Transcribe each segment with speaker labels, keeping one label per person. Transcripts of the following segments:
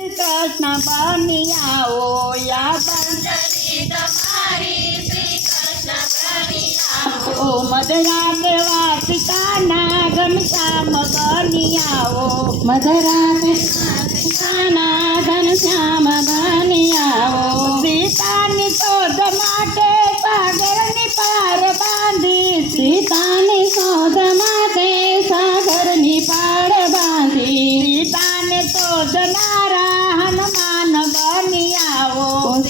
Speaker 1: કૃષ્ણ બનિયાઓ યા
Speaker 2: બંધની તમારી શ્રી કૃષ્ણ
Speaker 1: બનિયાઓ મધરા દેવા પિતાના ઘનશ્યામ બનિયાઓ
Speaker 3: મધરા દેવા પિતાના
Speaker 1: ઘનશ્યામ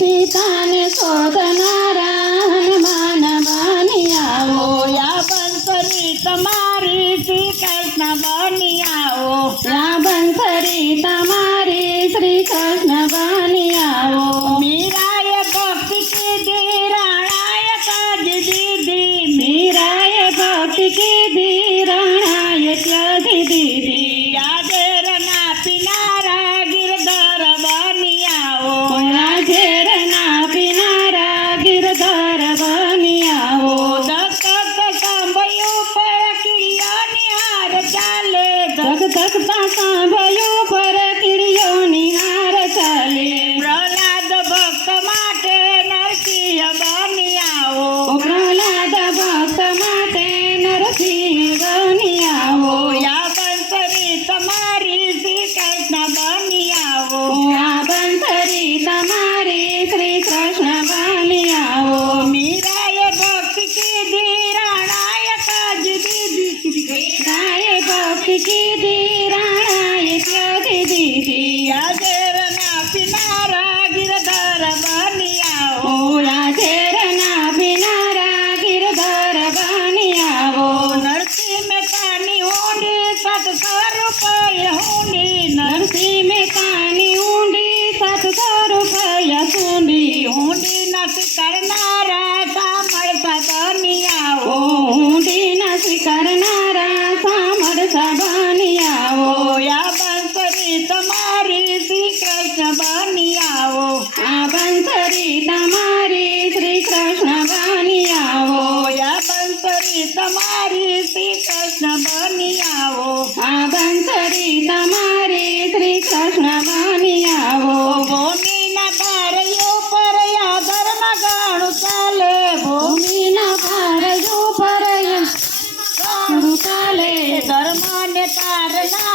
Speaker 1: Happy birthday. কাছে কেঁদে કૃષ્ણ બની આવો યા બંસરી તમારી શ્રી કૃષ્ણ બની આવો
Speaker 3: આ બંસરી તમારી શ્રી કૃષ્ણ બની આવો
Speaker 1: ભૂમિના કાર્યો પર યા ધર્મ ગાણું ચાલે.
Speaker 3: ભૂમિના
Speaker 1: કાર્યો પર ધર્મને
Speaker 3: તારલા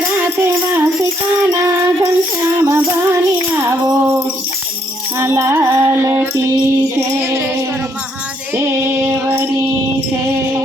Speaker 1: રાતે વાસિકાના ઘનશ્યામ બની આવો
Speaker 3: લાલ કી છે.